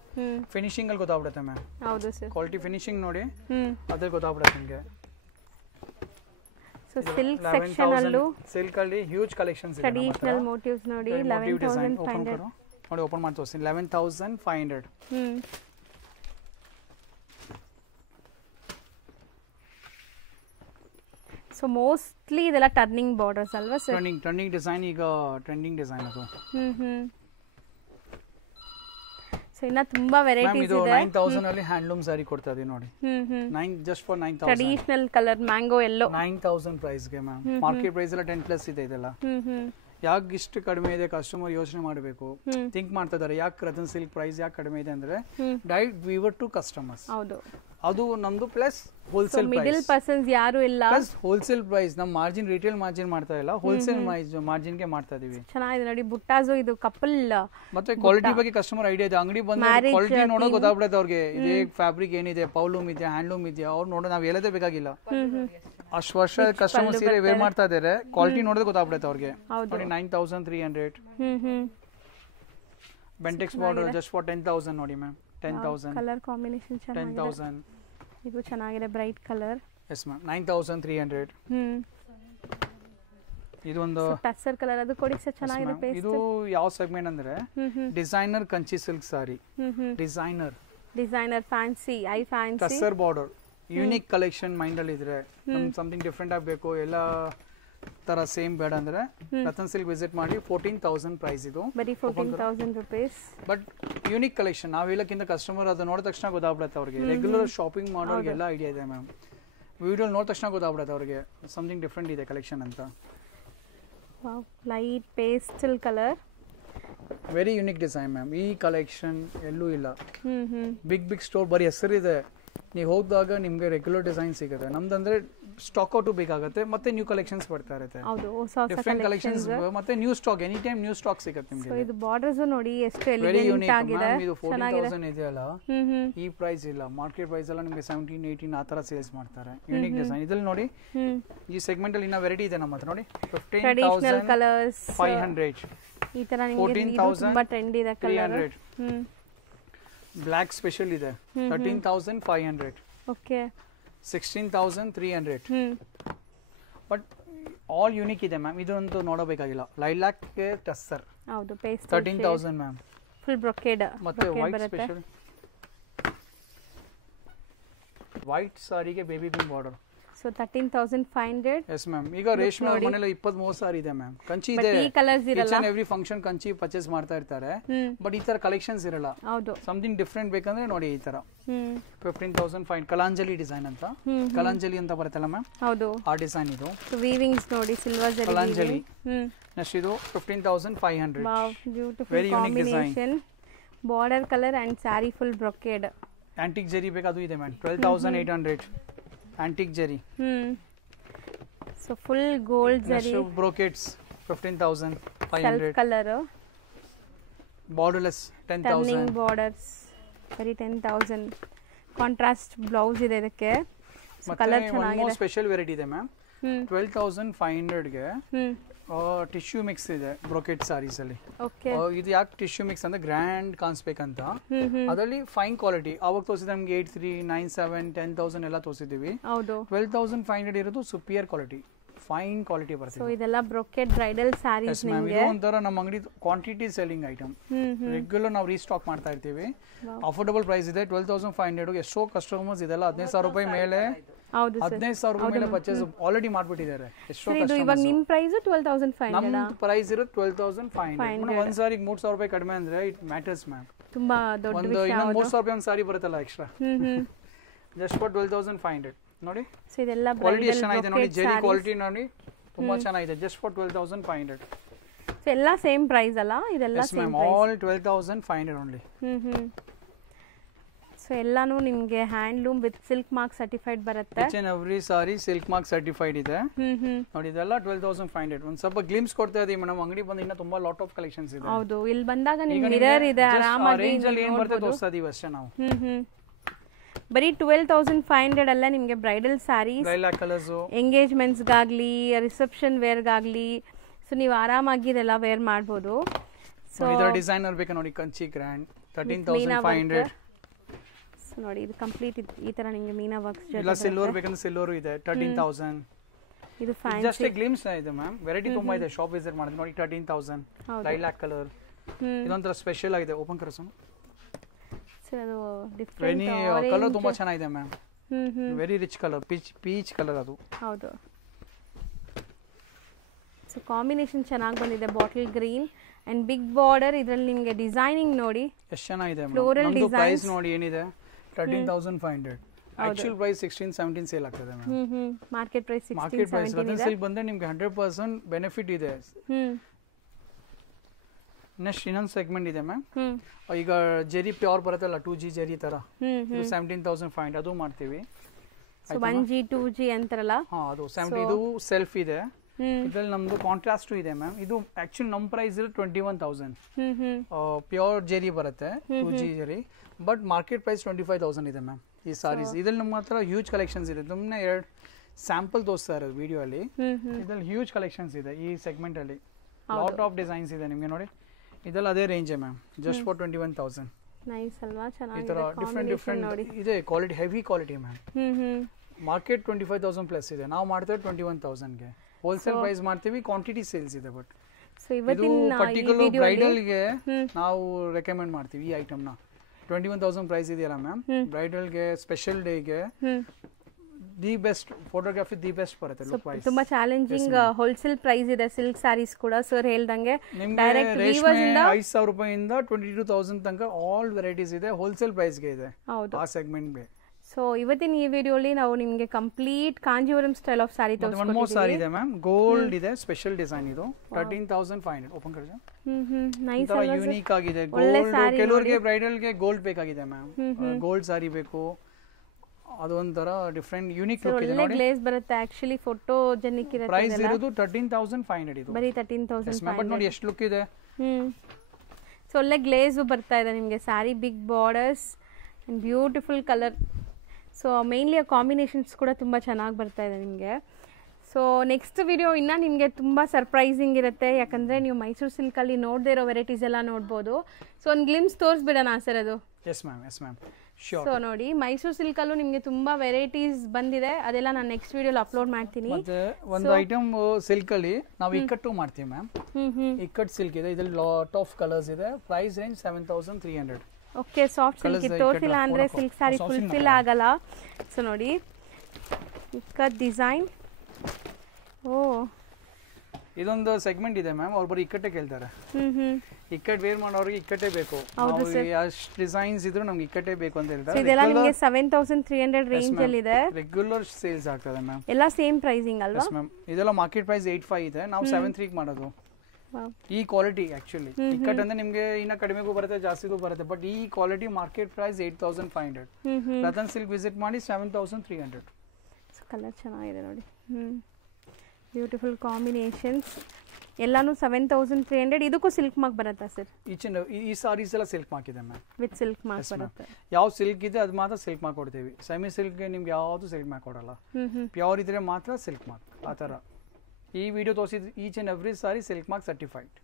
ಫಿನಿಶಿಂಗ್ ಅಲ್ಲಿ ಗೊತ್ತಾಗ್ಬಿಡುತ್ತೆ ಮ್ಯಾಮ್. ಹೌದು ಸರ್. ಕ್ವಾಲಿಟಿ ಫಿನಿಶಿಂಗ್ ನೋಡಿ ಅದೇ ಗೊತ್ತಾಗ್ಬಿಡುತ್ತೆ ನಿಮಗೆ. ಸೊ ಸಿಲ್ಕ್ ಸೆಕ್ಷನ್ ಅಲ್ಲೂ ಸಿಲ್ಕ್ ಅಲ್ಲಿ ಹ್ಯೂಜ್ ಕಲೆಕ್ಷನ್ಸ್ ಇದೆ. ಟ್ರೆಡಿಷನಲ್ ಮೋಟಿವ್ಸ್ ನೋಡಿ 11,500 ನೋಡಿ ಓಪನ್ ಮಾಡಿ ತೋರಿಸ್ತೀನಿ. 11,500. ಸೊ ಮೋಸ್ಟ್ಲಿ ಇದೆಲ್ಲ ಟರ್ನಿಂಗ್ ಬಾರ್ಡರ್ಸ್ ಅಲ್ವಾ ಸರ್? ಟರ್ನಿಂಗ್ ಡಿಸೈನ್ ಈಗ ಟ್ರೆಂಡಿಂಗ್ ಡಿಸೈನ್ ಅದು. ಸೊ ಇನ್ನ ತುಂಬಾ ವೆರೈಟೀಸ್ ಇದು ಇದೆ. 9,000 ಅಲ್ಲಿ ಹ್ಯಾಂಡ್ಲೂಮ್ ಸಾರಿ ಕೊಡ್ತಾ ಇದೀವಿ ನೋಡಿ. 9 just for 9,000. Traditional colour mango yellow 9,000 price ಗೆ ಮ್ಯಾಮ್. ಮಾರ್ಕೆಟ್ ಪ್ರೈಸ್ ಎಲ್ಲ 10 ಪ್ಲಸ್ ಇದೆ ಇದೆಲ್ಲ. ಯಾಕೆ ಇಷ್ಟು ಕಡಿಮೆ ಇದೆ ಕಸ್ಟಮರ್ ಯೋಚನೆ ಮಾಡಬೇಕು, ಥಿಂಕ್ ಮಾಡ್ತಾ ಇದಾರೆ ಯಾಕೆ ರತನ್ ಸಿಲ್ಕ್ ಪ್ರೈಸ್ ಯಾಕೆ ಕಡಿಮೆ ಇದೆ ಅಂದ್ರೆ ಡೈರೆಕ್ಟ್ ವೀವರ್ ಟು ಕಸ್ಟಮರ್ಸ್. ಹೌದು, ಅದು ನಮ್ದು ಪ್ಲಸ್ ಹೋಲ್ಸೇಲ್ ಮಿಡಲ್ ಪರ್ಸನ್ಸ್ ಯಾರು ಇಲ್ಲ, ಪ್ಲಸ್ ಹೋಲ್ಸೇಲ್ ಪ್ರೈಸ್. ನಮ್ಮ ಮಾರ್ಜಿನ್ ರಿಟೇಲ್ ಮಾರ್ಜಿನ್ ಮಾಡ್ತಾ ಇಲ್ಲ, ಹೋಲ್ಸೇಲ್ ಮಾರ್ಜಿನ್ ಗೆ ಮಾಡ್ತಾ ಇದೀವಿ. ಚೆನ್ನಾಗಿದೆ ನೋಡಿ ಬುಟ್ಟಾಸು. ಇದು ಕಪಲ್ ಮತ್ತೆ ಕ್ವಾಲಿಟಿ ಬಗ್ಗೆ ಕಸ್ಟಮರ್ ಐಡಿಯಾ ಇದೆ. ಅಂಗಡಿ ಬಂದ್ರೆ ಕ್ವಾಲಿಟಿ ನೋಡೋ ಗೊತ್ತಾಗ್ಬಿಡುತ್ತೆ ಅವ್ರಿಗೆ. ಇದೇ ಫ್ಯಾಬ್ರಿಕ್ ಏನಿದೆ, ಪೌಲೂಮ್ ಇದೆಯಾ, ಹ್ಯಾಂಡ್ಲೂಮ್ ಇದೆಯಾ, ಅವ್ರು ನೋಡೋ ನಾವ್ ಹೇಳೋದೇ ಬೇಕಾಗಿಲ್ಲ. ಅಷ್ಟು ವರ್ಷ ಕಸ್ಟಮರ್ ಸೀರೆ ವೇರ್ ಮಾಡ್ತಾ ಇದಾರೆ, ಕ್ವಾಲಿಟಿ ನೋಡೋದೇ ಗೊತ್ತಾಗ್ಬಿಡುತ್ತೆ ಅವ್ರಿಗೆ. ನೋಡಿ 9,300. ಬೆಂಟೆಕ್ಸ್ ಬಾರ್ಡರ್ ಜಸ್ಟ್ ಫಾರ್ 10,000 ನೋಡಿ ಮ್ಯಾಮ್. 10,000 ಕಲರ್ ಕಾಂಬಿನೇಷನ್ ಚೆನ್ನಾಗಿದೆ. 10,000 ಇದು ಚೆನ್ನಾಗಿದೆ ಬ್ರೈಟ್ ಕಲರ್. Yes ma'am. 9,300. ಇದು ಒಂದು ಟಸರ್ ಕಲರ್, ಅದು ಕೊಡಿ ಸರ್, ಚೆನ್ನಾಗಿದೆ ಪೇಸ್ಟ್. ಇದು ಯಾವ ಸೆಗ್ಮೆಂಟ್ ಅಂದ್ರೆ designer Kanchi silk sorry. Designer fancy, I fancy, tussar border, unique collection mind ಅಲ್ಲಿ ಇದ್ರೆ ಸಮಥಿಂಗ್ ಡಿಫ್ರೆಂಟ್ ಆಗಬೇಕು, ಎಲ್ಲ ತರ ಸೇಮ್ ಬೇಡ ಅಂದ್ರೆ ರತನ್ ಸಿಲ್ಕ್ ವಿಸಿಟ್ ಮಾಡಿ. 14,000 ಪ್ರೈಸ್ ಇದು, ಬರೀ 14,000 ರೂಪೀಸ್. But unique collection. ನಾವ್ ಹೇಳಕ್ಕಿಂತ ಕಸ್ಟಮರ್ ಅದು ನೋಡಿದ ತಕ್ಷಣ ಗೊತ್ತಾಗ್ಬಿಡುತ್ತೆ ಅವ್ರಿಗೆ. ರೆಗ್ಯುಲರ್ ಶಾಪಿಂಗ್ ಮಾಡೋರಿಗೆಲ್ಲ ಐಡಿಯಾ ಇದೆ ಮ್ಯಾಮ್. ವಿಡಿಯೋ ನೋಡಿದ ತಕ್ಷಣ ಗೊತ್ತಾಗ್ಬಿಡುತ್ತೆ ಅವ್ರಿಗೆ ಸಮಥಿಂಗ್ ಡಿಫ್ರೆಂಟ್ ಇದೆ ಕಲೆಕ್ಷನ್ ಅಂತ. Light pastel colour, very unique design ma'am. ಈ ಕಲೆಕ್ಷನ್ ಎಲ್ಲೂ ಇಲ್ಲ. ಬಿಗ್ ಸ್ಟೋರ್ ಬರೀ ಹೆಸರಿದೆ, ನೀವು ಹೋದಾಗ ನಿಮ್ಗೆ ರೆಗ್ಯುಲರ್ ಡಿಸೈನ್ ಸಿಗುತ್ತೆ. ನಮ್ದಂದ್ರೆ ಸ್ಟಾಕ್ ಔಟ್ ಬೇಕಾಗುತ್ತೆ, ಮತ್ತೆ ನ್ಯೂ ಕಲೆಕ್ಷನ್ಸ್ ಬರ್ತಾ ಇರುತ್ತೆ. ಡಿಫರೆಂಟ್ ಕಲೆಕ್ಷನ್ಸ್ ಮತ್ತೆ new stock, any time new stock ಸಿಗುತ್ತೆ ನಿಮಗೆ. ಇದು ಬಾರ್ಡರ್ಸ್ ನೋಡಿ ಎಷ್ಟು ವೆರಿ ಎಲಿಗೆಂಟ್ ಯೂನಿಕ್ ಆಗಿದೆ. ಮ್ಯಾಮ್. ಇದು 14,000 ಇದೆಯಲ್ಲ, ಈ ಪ್ರೈಸ್ ಇಲ್ಲ. ಮಾರ್ಕೆಟ್ ಪ್ರೈಸ್ ಎಲ್ಲ ನಿಮಗೆ 17, 18 ಆ ತರ ಸೇಲ್ಸ್ ಮಾಡ್ತಾರೆ. Unique design. ಇದ್ರಲ್ಲಿ ನೋಡಿ ಈ ಸೆಗ್ಮೆಂಟ್ ಅಲ್ಲಿ ಇನ್ನ ವೆರೈಟಿ ಇದೆ ನಮ್ಮ ಹತ್ರ ನೋಡಿ. 15,500. ಈ ತರ ನಿಮಗೆ ಇದು ತುಂಬಾ ಟ್ರೆಂಡಿ ಇದೆ ಕಲರ್. ಬ್ಲಾಕ್ ಸ್ಪೆಷಲ್ ಇದೆ 13,500. ಓಕೆ. 16,300. ಬಟ್ ಆಲ್ ಯೂನಿಕ್ ಇದೆ ಮ್ಯಾಮ್. ಇದೊಂದು ನೋಡಬೇಕಾಗಿಲ್ಲ. ಲೈಲಾಕ್ ಗೆ ಟಸ್ಸರ್. ಹೌದು, ಪೇಸ್ಟ್ 13,000 ಮ್ಯಾಮ್. Full brocade. ಮತ್ತೆ ವೈಟ್ ಸ್ಪೆಷಲ್, ವೈಟ್ ಸಾರಿಗೆ baby pink border. So 13,500. Yes ma'am. ಈಗ ರೇಷ್ಮೆ ಮನೆಯಲ್ಲಿ 23 ಸಾರಿ ಇದೆ ಮ್ಯಾಮ್. ಕಂಚಿ ಇದೆ, ಈ ಕಲರ್ಸ್ ಇರಲ್ಲ. ಎವ್ರಿ ಫಂಕ್ಷನ್ ಕಂಚಿ ಪರ್ಚೇಸ್ ಮಾಡ್ತಾ ಇರ್ತಾರೆ, ಬಟ್ ಈ ತರ ಕಲೆಕ್ಷನ್ಸ್ ಇರಲ್ಲ. ಹೌದು, ಸಮಥಿಂಗ್ ಡಿಫ್ರೆಂಟ್ ಬೇಕಂದ್ರೆ ನೋಡಿ ಈ ತರ. 15,500. ಕಲಾಂಜಲಿ ಡಿಸೈನ್ ಅಂತ, ಕಲಾಂಜಲಿ ಅಂತ ಬರುತ್ತಲ್ಲ ಮ್ಯಾಮ್, ಹೌದು, ಆ ಡಿಸೈನ್ ಇದು. ವೀವಿಂಗ್ಸ್ ನೋಡಿ ಸಿಲ್ವರ್ ಜರಿ ಕಲಾಂಜಲಿ. ನೆಕ್ಸ್ಟ್ ಇದು 15,500. Wow, beautiful combination. Border colour and sari full brocade. Antique ಜರಿ ಬೇಕು, ಅದು ಇದೆ ಮ್ಯಾಮ್. 12,800. ಆಂಟಿಕ್ ಜರಿ. ಸೊ ಫುಲ್ ಗೋಲ್ಡ್ ಜರಿ. ಬ್ರೋಕೆಟ್ಸ್ 15,500. Self colour. Borderless 10,000. Turning borders ಬರೀ 10,000. ಕಾಂಟ್ರಾಸ್ಟ್ ಬ್ಲೌಸ್ ಇದೆ ಇದಕ್ಕೆ. ಕಲರ್ ಚೆನ್ನಾಗಿದೆ. ಸ್ಪೆಷಲ್ ವೆರೈಟಿ ಇದೆ ಮ್ಯಾಮ್. 12,500 ಗೆ ಟಿಶ್ಯೂ ಮಿಕ್ಸ್ ಇದೆ ಬ್ರೋಕೆಟ್ ಸಾರೀಸ್ ಅಲ್ಲಿ. ಇದು ಯಾಕೆ ಟಿಶ್ಯೂ ಮಿಕ್ಸ್ ಅಂದ್ರೆ ಗ್ರ್ಯಾಂಡ್ ಕಾಣಿಸ್ಬೇಕಂತ. ಅದರಲ್ಲಿ ಫೈನ್ ಕ್ವಾಲಿಟಿ. ಅವಾಗ ತೋರಿಸಿದ ನಮ್ಗೆ 8,300, 9,700, 10,000 ಎಲ್ಲ ತೋರಿಸಿದೀವಿ. 12,500 ಇರೋದು ಸುಪಿಯರ್ ಕ್ವಾಲಿಟಿ, ಫೈನ್ ಕ್ವಾಲಿಟಿ ಬರ್ತದೆ. ಸೊ ಇದೆಲ್ಲ ಬ್ರೊಕೆಟ್ ಬ್ರೈಡಲ್ ಸ್ಯಾರೀಸ್ ನಿಮಗೆ. ಇದು ಒಂಥರ ನಮ್ಮ ಅಂಗಡಿ ಕ್ವಾಂಟಿಟಿ ಸೆಲ್ಲಿಂಗ್ ಐಟಮ್. ರೆಗ್ಯುಲರ್ ನಾವು ರೀಸ್ಟಾಕ್ ಮಾಡ್ತಾ ಇರ್ತೀವಿ. ಅಫೋರ್ಡಬಲ್ ಪ್ರೈಸ್ ಇದೆ. 12,500. ಎಷ್ಟೋ ಕಸ್ಟಮರ್ಸ್ ಇದೆಲ್ಲ 15,000 ರೂಪಾಯಿ ಮೇಲೆ, 15,000 ರೂಪಾಯಿ ಮೇಲೆ ಪರ್ಚೇಸ್ ಆಲ್ರೆಡಿ ಮಾಡ್ಬಿಟ್ಟಿದ್ದಾರೆ. ಎಷ್ಟೋ ಕಸ್ಟಮರ್ಸ್. ಇವಾಗ ನಿಮ್ ಪ್ರೈಸ್ 12,500. ನಮ್ಮ ಪ್ರೈಸ್ ಇರೋದು 12,500. ಒಂದ್ ಸಾರಿಗೆ 3,000 ರೂಪಾಯಿ ಕಡಿಮೆ ಅಂದ್ರೆ ಇಟ್ ಮ್ಯಾಟರ್ಸ್ ಮ್ಯಾಮ್. ತುಂಬಾ ದೊಡ್ಡ ವಿಷಯ. ಒಂದು ಇನ್ನೊಂದು 3,000 ರೂಪಾಯಿ ಒಂದು ಸಾರಿ ಬರುತ್ತಲ್ಲ ಎಕ್ಸ್ಟ್ರಾ. ಜಸ್ಟ್ ಫಾರ್ 12,500 ನೋಡಿ. ಸೊ ಇದೆಲ್ಲ ಕ್ವಾಲಿಟಿ ಎಷ್ಟು ಚೆನ್ನಾಗಿದೆ ನೋಡಿ. ಜೆರಿ ಕ್ವಾಲಿಟಿ ನೋಡಿ, ತುಂಬಾ ಚೆನ್ನಾಗಿದೆ. Just for 12,500. ಸೊ ಎಲ್ಲ ಸೇಮ್ ಪ್ರೈಸ್ ಅಲ್ಲ ಇದೆಲ್ಲ? Same price. All 12,500 only. So ಎಲ್ಲಾನು ನಿಮಗೆ handloom with silk mark certified ಬರುತ್ತೆ. Each and every sari silk mark certified ಇದೆ ನೋಡಿ. ಇದೆಲ್ಲ 12,500. ಒಂದ್ ಸ್ವಲ್ಪ ಗ್ಲಿಮ್ಸ್ ಕೊಡ್ತಾ ಇದೀವಿ ಮೇಡಮ್. ಅಂಗಡಿ ಬಂದ ಇನ್ನ ತುಂಬಾ ಲಾಟ್ ಆಫ್ ಕಲೆಕ್ಷನ್ಸ್ ಇದೆ. ಹೌದು, ಇಲ್ಲಿ ಬಂದಾಗ ನಿಮಗೆ ಮಿರರ್ ಇದೆ, ಆರಾಮಾಗಿ ರೇಂಜ್ ಅಲ್ಲಿ ಏನ್ ಬರ್ತದೆ ತೋರಿಸ್ತಾ ಇದೀವಿ ಅಷ್ಟೇ ನಾವು. ಬರೀ 12,500 ಅಲ್ಲ ನಿಮಗೆ ಬ್ರೈಡಲ್ ಸ್ಯಾರೀಸ್, ಲೈಲಾಕ್ ಕಲರ್ಸ್, ಎಂಗೇಜ್ಮೆಂಟ್ಸ್ಗಾಗಲಿ ರಿಸೆಪ್ಷನ್ ವೇರ್ಗಾಗಲಿ ಸೊ ನೀವು ಆರಾಮಾಗಿ ಇದೆಲ್ಲ ವೇರ್ ಮಾಡ್ಬೋದು. ಸೊ ಇದರ ಡಿಸೈನರ್ ಬೇಕಾ ನೋಡಿ, ಕಂಚಿ ಗ್ರ್ಯಾಂಡ್ 13,500. ಸೊ ನೋಡಿ ಇದು ಕಂಪ್ಲೀಟ್ ಈ ತರ ನಿಮಗೆ ಮೀನಾ ವರ್ಕ್ಸ್ ಇಲ್ಲ ಸಿಲ್ವರ್ ಬೇಕಂದ್ರೆ ಸಿಲ್ವರ್ ಇದೆ 13,000. ಇದು ಜಸ್ಟ್ ಗ್ಲಿಮ್ಸ್ ಇದೆ ಮ್ಯಾಮ್, ವೆರೈಟಿ ತುಂಬಾ ಇದೆ. ಶಾಪ್ ವಿಸಿಟ್ ಮಾಡಿದ್ರೆ ನೋಡಿ 13,000. ಲೈಲಾಕ್ ಕಲರ್ ಇದೊಂತರ ಸ್ಪೆಷಲ್ ಆಗಿದೆ. ಓಪನ್ ಕರಸೋಣ. ಸರ್ ಅದು ಡಿಫರೆಂಟ್ ಕಲರ್ ತುಂಬಾ ಚೆನ್ನಾಗಿದೆ ma'am. Very rich colour, peach colour ಅದು. ಹೌದು. ಸೊ ಕಾಂಬಿನೇಷನ್ ಚೆನ್ನಾಗಿ ಬಂದಿದೆ, bottle green and big border. ಇದರಲ್ಲಿ ನಿಮಗೆ ಡಿಸೈನಿಂಗ್ ನೋಡಿ ಎಷ್ಟು ಚೆನ್ನಾಗಿದೆ. ಫ್ಲೋರಲ್ ನಮ್ದು ಡಿಸೈನ್ ಪ್ರೈಸ್ ನೋಡಿ ಏನಿದೆ 13,500. ಆಕ್ಚುअल ಪ್ರೈಸ್ 16-17 ಸೇಲ್ ಆಗ್ತದೆ ma'am. Market price market price Ratan silk ಬಂದ್ರೆ ನಿಮಗೆ 100% ಬೆನಿಫಿಟ್ ಇದೆ. ನೆಕ್ಸ್ಟ್ ಇನ್ನೊಂದು ಸೆಗ್ಮೆಂಟ್ ಇದೆ ಮ್ಯಾಮ್. ಈಗ ಜೆರಿ ಪ್ಯೂರ್ ಬರುತ್ತಲ್ಲ 2G ಜೆರಿ ತರ, ಇದು 17,500 ಅದು ಮಾಡ್ತೀವಿ. 1G 2G ಅಂತಾರಲ್ಲ, ಅದು 70. ಇದು ಸೆಲ್ಫ್ ಇದೆ. ಇದ್ರಲ್ಲಿ ನಮ್ದು ಕಾಂಟ್ರಾಸ್ಟ್ ಇದೆ ಮ್ಯಾಮ್. ಇದು ಆಕ್ಚುಲಿ ನಮ್ಮ ಪ್ರೈಸ್ ಇದೆ 21,000. ಪ್ಯೂರ್ ಜೆರಿ ಬರುತ್ತೆ 2G Jerry, but market price 25,000 ಇದೆ ಮ್ಯಾಮ್ ಈ ಸಾರೀಸ್. ಇದ್ರಲ್ಲಿ ನಮ್ಮ ಹತ್ರ ಹ್ಯೂಜ್ ಕಲೆಕ್ಷನ್ಸ್ ಇದೆ. ಸುಮ್ಮನೆ 2 ಸ್ಯಾಂಪಲ್ ತೋರಿಸ್ತಾ ಇರೋದು ವಿಡಿಯೋ ಅಲ್ಲಿ. ಇದ್ರಲ್ಲಿ ಹ್ಯೂಜ್ ಕಲೆಕ್ಷನ್ಸ್ ಇದೆ ಈ ಸೆಗ್ಮೆಂಟ್ ಅಲ್ಲಿ. ಲಾಟ್ ಆಫ್ ಡಿಸೈನ್ಸ್ ಇದೆ ನಿಮಗೆ ನೋಡಿ. ಇದೆಲ್ಲ ಅದೇ range ma'am, just for 21,000. Nice ಅಲ್ವಾ, ಈ ಚೆನ್ನಾಗಿದೆ. ತರ ಡಿಫ್ರೆಂಟ್ ಇದೆ quality, heavy quality ma'am. Market 25,000 plus ಇದೆ, ನಾವು ಮಾಡ್ತೇವೆ 21,000ಗೆ. ಹೋಲ್ಸೇಲ್ ಪ್ರೈಸ್ ಮಾಡ್ತೀವಿ, ಕ್ವಾಂಟಿಟಿ ಸೇಲ್ಸ್ ಇದೆ. ಬಟ್ ಸೊ ಇವತ್ತಿನ ಪರ್ಟಿಕ್ಯುಲರ್ ಬ್ರೈಡಲ್ ಗೆ ನಾವು ರೆಕಮೆಂಡ್ ಮಾಡ್ತೀವಿ ಈ ಐಟಮ್ ನ. 21,000 ಪ್ರೈಸ್ ಇದೆಯಲ್ಲ ಮ್ಯಾಮ್, ಬ್ರೈಡಲ್ ಗೆ ಸ್ಪೆಷಲ್ ಡೇ ಗೆ the best photography, the best ಬರುತ್ತೆ. ಲುಕ್ ವೈಸ್ ತುಂಬಾ ಚಾಲೆಂಜಿಂಗ್ ಹೋಲ್ಸೇಲ್ ಪ್ರೈಸ್ ಇದೆ ಸಿಲ್ಕ್ ಸ್ಯಾರೀಸ್ ಕೂಡ. ಸರ್ ಹೇಳ್ದಂಗೆ ಡೈರೆಕ್ಟ್ ವೀವರ್ಸ್ ಇಂದ 5,000 ರೂಪಾಯಿಂದ 22,000 ತನಕ ಆಲ್ ವೆರೈಟೀಸ್ ಇದೆ. ಹೋಲ್ಸೇಲ್ ಪ್ರೈಸ್ ಗೆ ಇದೆ ಆ ಸೆಗ್ಮೆಂಟ್ ಗೆ. ಸೊ ಇವತ್ತಿನ ಈ ವಿಡಿಯೋಲಿ ನಾವು ನಿಮಗೆ complete Kanjeevaram style of sari ತೋರಿಸ್ಕೊಟ್ಟಿದ್ದೀವಿ. ಒನ್ ಮೋರ್ ಸಾರಿ ಇದೆ ಮ್ಯಾಮ್, ಗೋಲ್ಡ್ ಇದೆ, ಸ್ಪೆಷಲ್ ಡಿಸೈನ್. ಇದು 13,500. ಓಪನ್ ಕರ್ಜ. ನೈಸ್ ಅಲ್ವಾ, ಯೂನಿಕ್ ಆಗಿದೆ. ಗೋಲ್ಡ್ ಕೆಲವರಿಗೆ ಬ್ರೈಡಲ್ ಗೆ ಗೋಲ್ಡ್ ಬೇಕಾಗಿದೆ ಮ್ಯಾಮ್, ಗೋಲ್ಡ್ ಸಾರಿ ಬೇಕು. ಅದೊಂತರ ಡಿಫರೆಂಟ್ ಯೂನಿಕ್ ಲುಕ್ ಇದೆ ನೋಡಿ. ಗ್ಲೇಸ್ ಬರುತ್ತೆ, ಆಕ್ಚುಲಿ ಫೋಟೋ ಜೆನಿಕ್ ಇರುತ್ತೆ. ಪ್ರೈಸ್ ಇರೋದು 13,500 ಇದು. ಬರೀ 13,500. ಬಟ್ ನೋಡಿ ಎಷ್ಟು ಲುಕ್ ಇದೆ. ಸೊ ಒಳ್ಳೆ ಗ್ಲೇಸ್ ಬರ್ತಾ ಇದೆ ನಿಮಗೆ. Sari big borders and beautiful colour. So mainly ಆ ಕಾಂಬಿನೇಷನ್ಸ್ ಕೂಡ ತುಂಬ ಚೆನ್ನಾಗಿ ಬರ್ತಾ ಇದೆ ನಿಮಗೆ. ಸೊ ನೆಕ್ಸ್ಟ್ ವಿಡಿಯೋ ಇನ್ನೂ ನಿಮಗೆ ತುಂಬ ಸರ್ಪ್ರೈಸಿಂಗ್ ಇರುತ್ತೆ, ಯಾಕಂದರೆ ನೀವು ಮೈಸೂರು ಸಿಲ್ಕಲ್ಲಿ ನೋಡದೇ ಇರೋ ವೆರೈಟೀಸ್ ಎಲ್ಲ ನೋಡ್ಬೋದು. ಸೊ ಒಂದು ಗ್ಲಿಮ್ಸ್ ತೋರಿಸ್ಬಿಡೋಣ ಸರ್ ಅದು. Yes ma'am. ಸೊ ನೋಡಿ ಮೈಸೂರು ಸಿಲ್ಕಲ್ಲೂ ನಿಮಗೆ ತುಂಬ ವೆರೈಟೀಸ್ ಬಂದಿದೆ, ಅದೆಲ್ಲ ನಾನು ನೆಕ್ಸ್ಟ್ ವಿಡಿಯೋಲಿ ಅಪ್ಲೋಡ್ ಮಾಡ್ತೀನಿ. ಮತ್ತೆ ಒಂದು ಐಟಮ್ ಸಿಲ್ಕ್ ಅಲ್ಲಿ ನಾವು ಇಕ್ಕಟ್ಟು ಮಾಡ್ತೀವಿ ಮ್ಯಾಮ್. ಇಕ್ಕಟ್ ಸಿಲ್ಕ್ ಇದೆ, ಇದ್ರಲ್ಲಿ ಲಾಟ್ ಆಫ್ ಕಲರ್ಸ್ ಇದೆ. Price range 7,300. Okay, soft silk ತೋರಿಸಿಲ್ಲ ಅಂದರೆ ಸಿಲ್ಕ್ ಸ್ಯಾರಿ ಫುಲ್ಫಿಲ್ ಆಗಲ್ಲ. ಸೊ ನೋಡಿ ಇಕ್ಕಟ್ ಡಿಸೈನ್. ಓ ಇದೊಂದು ಸೆಗ್ಮೆಂಟ್ ಇದೆ ಮ್ಯಾಮ್, ಅವ್ರು ಬರೀ ಇಕ್ಕಟ್ಟೆ ಕೇಳ್ತಾರೆ. ಇಕ್ಕಟ್ ವೇರ್ ಮಾಡೋರಿಗೆ ಇಕ್ಕಟ್ಟೆ ಬೇಕು. ಎಷ್ಟು ಡಿಸೈನ್ಸ್ ಇದ್ರು ನಮ್ಗೆ ಇಕ್ಕಟ್ಟೆ ಬೇಕು ಅಂತ ಹೇಳ್ತಾರೆ. ಇದೆಲ್ಲ ನಿಮಗೆ 7,300 ರೇಂಜ್ ಅಲ್ಲಿ ಇದೆ. ರೆಗ್ಯುಲರ್ ಸೇಲ್ಸ್ ಆಗ್ತದೆ ಮ್ಯಾಮ್. ಎಲ್ಲ ಸೇಮ್ ಪ್ರೈಸಿಂಗ್ ಅಲ್ವಾ ಮ್ಯಾಮ್? ಇದೆಲ್ಲ ಮಾರ್ಕೆಟ್ ಪ್ರೈಸ್ 8,500 ಇದೆ, ನಾವು 7,300 ಮಾಡೋದು. ಈ ಕ್ವಾಲಿಟಿ ಆಕ್ಚುಲಿ ಇಕ್ಕಟ್ ಅಂದ್ರೆ ನಿಮ್ಗೆ ಇನ್ನ ಕಡಿಮೆಗೂ ಬರುತ್ತೆ, ಜಾಸ್ತಿಗೂ ಬರುತ್ತೆ. ಬಟ್ ಈ quality market price 8,500. Ratan silk visit ಮಾಡಿ 7,300. ಕಲರ್ ಚೆನ್ನಾಗಿದೆ ನೋಡಿ. Beautiful combinations. ಎಲ್ಲಾನು 7,300. ಇದಕ್ಕೂ ಸಿಲ್ಕ್ ಮಾರ್ಕ್ ಬರುತ್ತಾ ಸರ್? ಈ ಸಾರೀಸ್ ಎಲ್ಲ ಸಿಲ್ಕ್ ಮಾರ್ಕ್ ಇದೆ ಮ್ಯಾಮ್, ವಿತ್ ಸಿಲ್ಕ್ ಮಾರ್ಕ್ ಬರುತ್ತೆ. ಯಾವ ಸಿಲ್ಕ್ ಇದೆ ಅದು ಮಾತ್ರ ಸಿಲ್ಕ್ ಮಾರ್ಕ್ ಕೊಡ್ತೀವಿ. ಸೆಮಿ ಸಿಲ್ಕ್ ಗೆ ನಿಮ್ಗೆ ಯಾವ್ದು ಸಿಲ್ಕ್ ಮಾರ್ಕ್ ಕೊಡಲ್ಲ. ಪ್ಯೂರ್ ಇದ್ರೆ ಮಾತ್ರ ಸಿಲ್ಕ್ ಮಾರ್ಕ್. ಆ ತರ ಈ ವಿಡಿಯೋ ತೋರಿಸಿದ each and every sari silk mark certified.